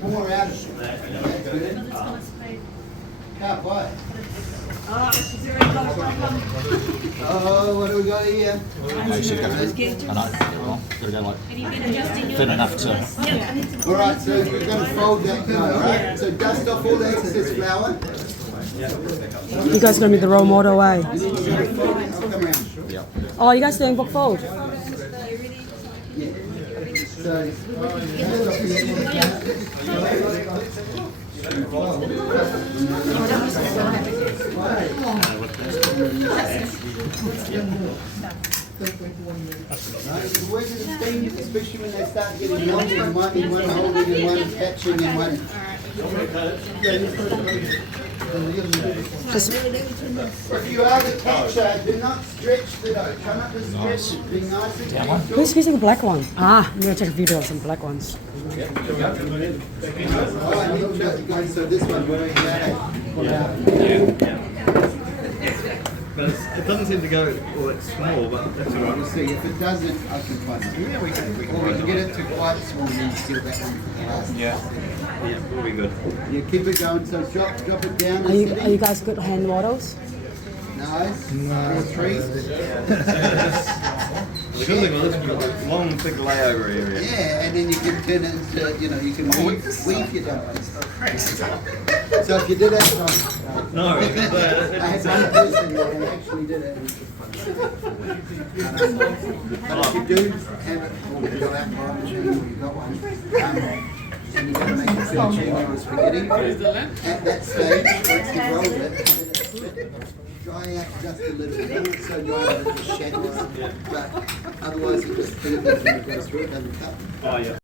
bit more out of it. That's good. Can't bite. Oh, what do we got here? I should go. I know. Gotta go like thin enough to. All right, so we're going to fold that now, right? So dust off all the excess flour. You guys gonna be the role model, eh? Come around. Oh, you guys doing book fold? So, especially when they start getting melted, you might need one holding and one catching and one. Just If you are the catcher, do not stretch the dough. Try not to stretch it. Be nice and gentle. who's using a black one? Ah, I'm gonna take a video of some black ones. Oh, so this one, where is that? But it doesn't seem to go, well, it's small, but that's all We'll right. see. If it doesn't, I can find it. Yeah, we can Or we can get it to quite small and then steal that one for the last. Yeah, we'll be good. You keep it going. So drop it down. Are you guys good hand models? Nice. No. 3. The good thing with this long, thick layover area. Yeah, and then you can turn it into, you can weave your dumplings. So if you did it, No, I had one person that actually did it. But if you do have it, or you've got that right machine, or you've got one, and you're going to make a fettuccine or a spaghetti, at that stage, once you roll it, dry out just a little bit. Not so dry that it just shatters, but otherwise it just feeds and it goes through, it doesn't cut. Oh, yeah.